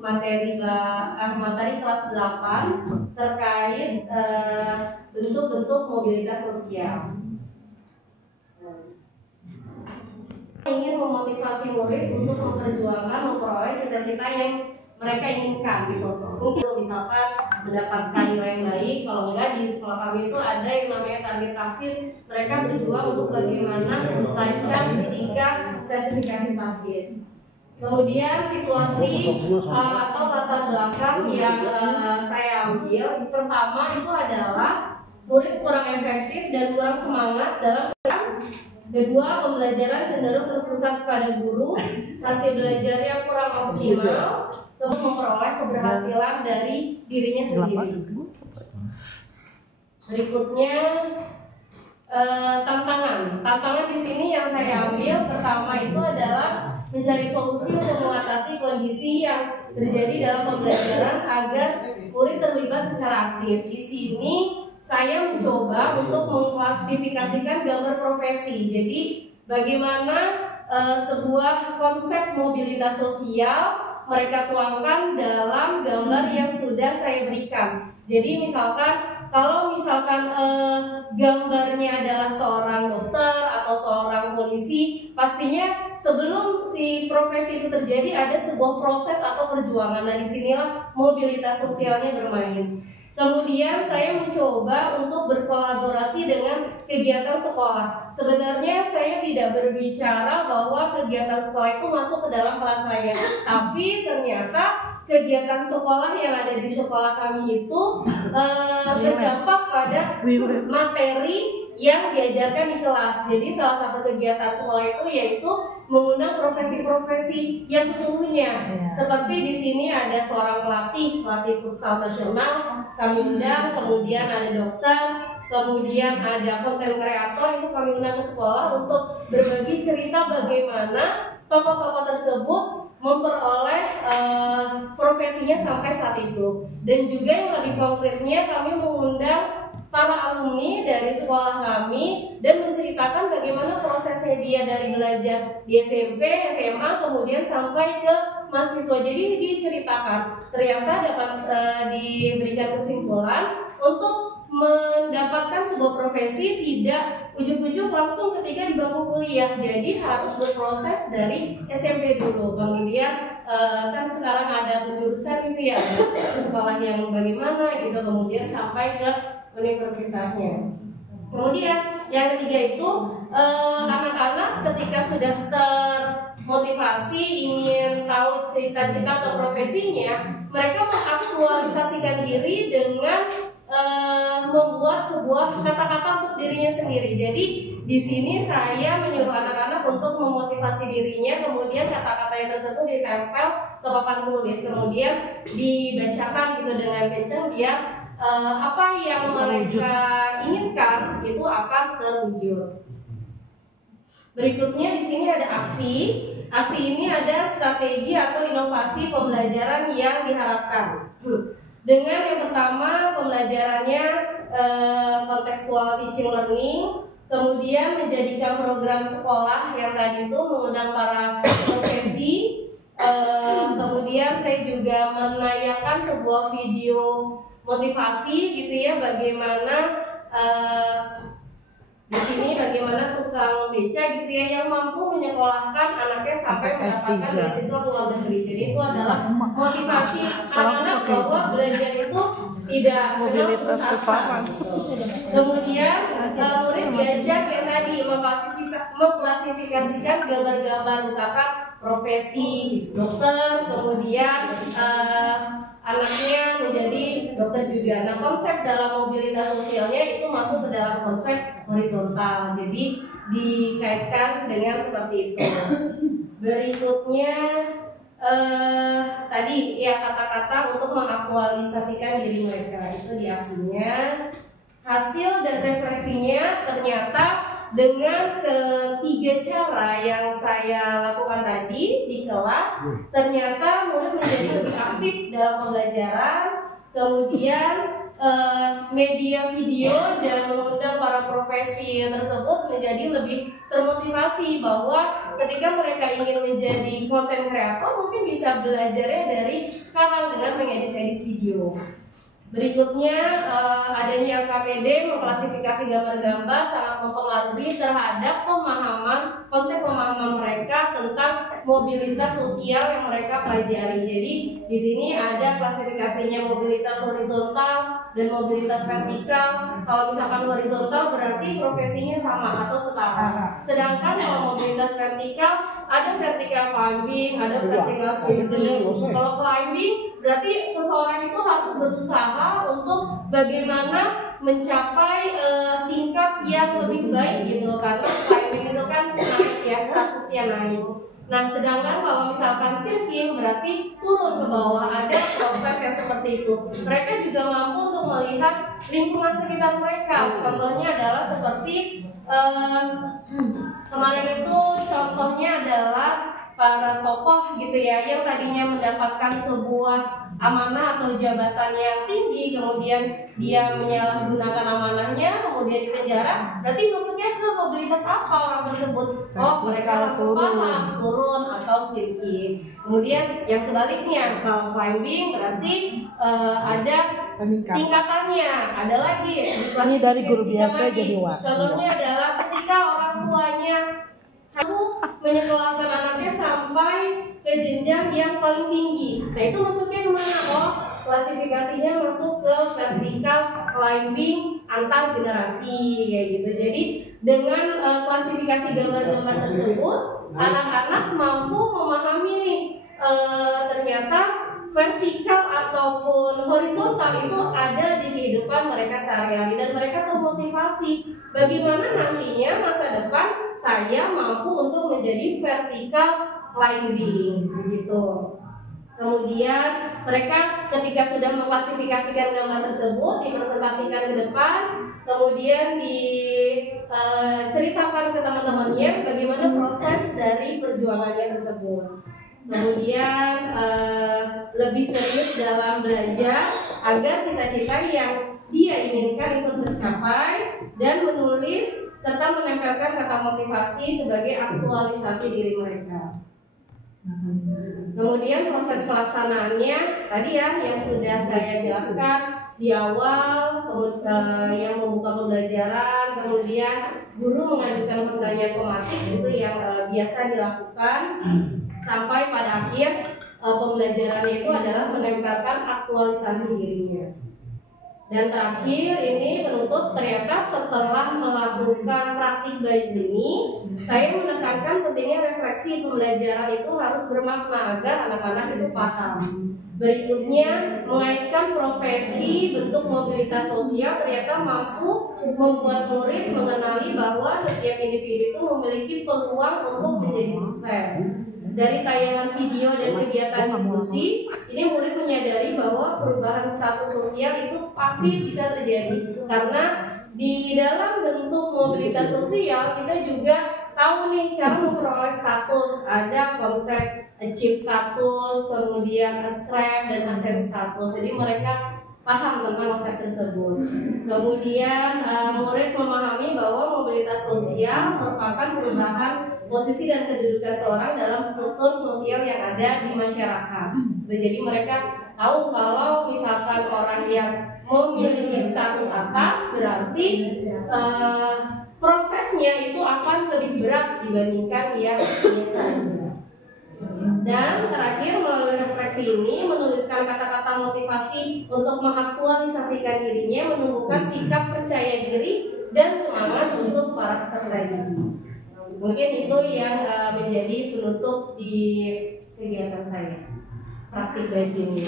materi kelas 8 terkait bentuk-bentuk mobilitas sosial. Ingin memotivasi murid untuk memperjuangkan, memperoleh cita-cita yang mereka inginkan gitu. Mungkin misalkan mendapatkan nilai yang baik, kalau enggak di sekolah kami itu ada yang namanya target tahfiz. Mereka berjuang untuk bagaimana lancar ketika sertifikasi tahfiz. Kemudian situasi atau latar belakang yang saya ambil, pertama itu adalah murid kurang efektif dan kurang semangat dalam. Kedua, pembelajaran cenderung terpusat pada guru, hasil belajarnya kurang optimal, untuk memperoleh keberhasilan dari dirinya sendiri. Berikutnya, tantangan di sini yang saya ambil pertama itu adalah mencari solusi untuk mengatasi kondisi yang terjadi dalam pembelajaran agar murid terlibat secara aktif. Di sini saya mencoba untuk mengklasifikasikan gambar profesi. Jadi bagaimana sebuah konsep mobilitas sosial mereka tuangkan dalam gambar yang sudah saya berikan. Jadi kalau misalkan gambarnya adalah seorang dokter atau seorang polisi, pastinya sebelum si profesi itu terjadi ada sebuah proses atau perjuangan. Nah, disinilah mobilitas sosialnya bermain. Kemudian saya mencoba untuk berkolaborasi dengan kegiatan sekolah. Sebenarnya saya tidak berbicara bahwa kegiatan sekolah itu masuk ke dalam kelas saya, tapi ternyata kegiatan sekolah yang ada di sekolah kami itu berdampak pada materi yang diajarkan di kelas. Jadi salah satu kegiatan sekolah itu yaitu mengundang profesi-profesi yang sesungguhnya. Seperti di sini ada seorang pelatih futsal nasional, kami undang, kemudian ada dokter, kemudian ada konten kreator, itu kami undang ke sekolah untuk berbagi cerita bagaimana tokoh-tokoh tersebut memperoleh profesinya sampai saat itu. Dan juga yang lebih konkretnya kami mengundang para alumni dari sekolah kami dan menceritakan bagaimana prosesnya dia dari belajar di SMP, SMA, kemudian sampai ke mahasiswa. Jadi diceritakan, ternyata dapat diberikan kesimpulan untuk mendapatkan sebuah profesi tidak ujuk-ujuk langsung ketika di bangku kuliah. Jadi harus berproses dari SMP dulu. Kemudian kan sekarang ada penjurusan gitu ya, sekolah yang bagaimana gitu, kemudian sampai ke universitasnya. Kemudian yang ketiga itu anak-anak ketika sudah termotivasi ingin tahu cita-cita atau profesinya, mereka mengaktualisasikan diri dengan membuat sebuah kata-kata untuk dirinya sendiri. Jadi di sini saya menyuruh anak-anak untuk memotivasi dirinya, kemudian kata-kata yang tersebut ditempel ke papan tulis, kemudian dibacakan gitu dengan kencang biar apa yang mereka inginkan itu akan terwujud. Berikutnya di sini ada aksi. Aksi ini ada strategi atau inovasi pembelajaran yang diharapkan. Dengan yang pertama pembelajarannya contextual teaching learning, kemudian menjadikan program sekolah yang tadi itu mengundang para profesi. Kemudian saya juga menayangkan sebuah video motivasi gitu ya, bagaimana di sini bagaimana tukang beca gitu ya yang mampu menyekolahkan anaknya sampai mendapatkan beasiswa ke luar negeri. Jadi itu adalah motivasi anak-anak bahwa belajar itu tidak mobilitas kesalahan. Kemudian murid diajak yang tadi mengklasifikasikan gambar-gambar, misalkan profesi dokter, kemudian anaknya menjadi dokter juga. Nah, konsep dalam mobilitas sosialnya itu masuk ke dalam konsep horizontal. Jadi dikaitkan dengan seperti itu. Berikutnya tadi ya kata-kata untuk mengaktualisasikan diri mereka itu di aksinya. Hasil dan refleksinya ternyata dengan ketiga cara yang saya lakukan tadi di kelas, ternyata murid menjadi lebih aktif dalam pembelajaran, kemudian media video dan mengundang para profesi tersebut menjadi lebih termotivasi bahwa ketika mereka ingin menjadi konten kreator mungkin bisa belajarnya dari sekarang dengan mengedit video. Berikutnya, adanya KPD mengklasifikasi gambar-gambar sangat mempengaruhi terhadap konsep pemahaman mereka tentang mobilitas sosial yang mereka pelajari. Jadi di sini ada klasifikasinya mobilitas horizontal dan mobilitas vertikal. Kalau misalkan horizontal berarti profesinya sama atau setara. Sedangkan kalau mobilitas vertikal ada vertical climbing, ada vertical swimming. Kalau climbing berarti seseorang itu harus berusaha untuk bagaimana mencapai tingkat yang lebih baik gitu, karena climbing itu kan naik ya, statusnya naik. Nah, sedangkan kalau misalkan silking berarti turun ke bawah, ada proses yang seperti itu. Mereka juga mampu untuk melihat lingkungan sekitar mereka. Contohnya adalah seperti kemarin itu contohnya adalah para tokoh gitu ya, yang tadinya mendapatkan sebuah amanah atau jabatan yang tinggi, kemudian dia menyalahgunakan amanahnya, kemudian dipenjara. Berarti maksudnya ke mobilitas apa orang tersebut? Oh, mereka langsung paham, turun atau silking. Kemudian yang sebaliknya, kalau climbing berarti ada tingkatannya. Ada lagi ini dari guru biasa jadi wakil. Contohnya adalah ketika orang tuanya menyekolahkan anaknya sampai ke jenjang yang paling tinggi. Nah, itu masuknya kemana? Oh, klasifikasinya masuk ke vertical climbing antar generasi kayak gitu. Jadi dengan klasifikasi gambar-gambar tersebut, anak-anak mampu memahami nih ternyata vertikal ataupun horizontal itu ada di kehidupan mereka sehari-hari dan mereka termotivasi bagaimana nantinya masa depan saya mampu untuk menjadi vertical climbing gitu. Kemudian mereka ketika sudah mengklasifikasikan gambar tersebut dipresentasikan ke depan, kemudian diceritakan ke teman-temannya bagaimana proses dari perjuangannya tersebut. Kemudian lebih serius dalam belajar agar cita-cita yang dia inginkan itu tercapai dan menulis serta menempelkan kata motivasi sebagai aktualisasi diri mereka. Kemudian proses pelaksanaannya tadi ya yang sudah saya jelaskan di awal, yang membuka pembelajaran, kemudian guru mengajukan pertanyaan tematik itu yang biasa dilakukan sampai pada akhir pembelajarannya itu adalah menempelkan aktualisasi dirinya. Dan terakhir ini penutup, ternyata setelah melakukan praktik baik ini, saya menekankan pentingnya refleksi pembelajaran itu harus bermakna agar anak-anak itu paham. Berikutnya, mengaitkan profesi bentuk mobilitas sosial ternyata mampu membuat murid mengenali bahwa setiap individu itu memiliki peluang untuk menjadi sukses. Dari tayangan video dan kegiatan diskusi, ini murid menyadari bahwa perubahan status sosial itu pasti bisa terjadi. Karena di dalam bentuk mobilitas sosial, kita juga tahu nih cara memperoleh status. Ada konsep achieve status, kemudian ascribe dan ascend status. Jadi mereka paham tentang konsep tersebut. Kemudian murid memahami bahwa mobilitas sosial merupakan perubahan posisi dan kedudukan seorang dalam struktur sosial yang ada di masyarakat. Jadi mereka tahu kalau misalkan orang yang memiliki status atas berarti prosesnya itu akan lebih berat dibandingkan yang biasa. Dan terakhir melalui refleksi ini menuliskan kata-kata motivasi untuk mengaktualisasikan dirinya, menumbuhkan sikap percaya diri dan semangat untuk para peserta didik. Mungkin itu yang menjadi penutup di kegiatan saya praktik baik ini.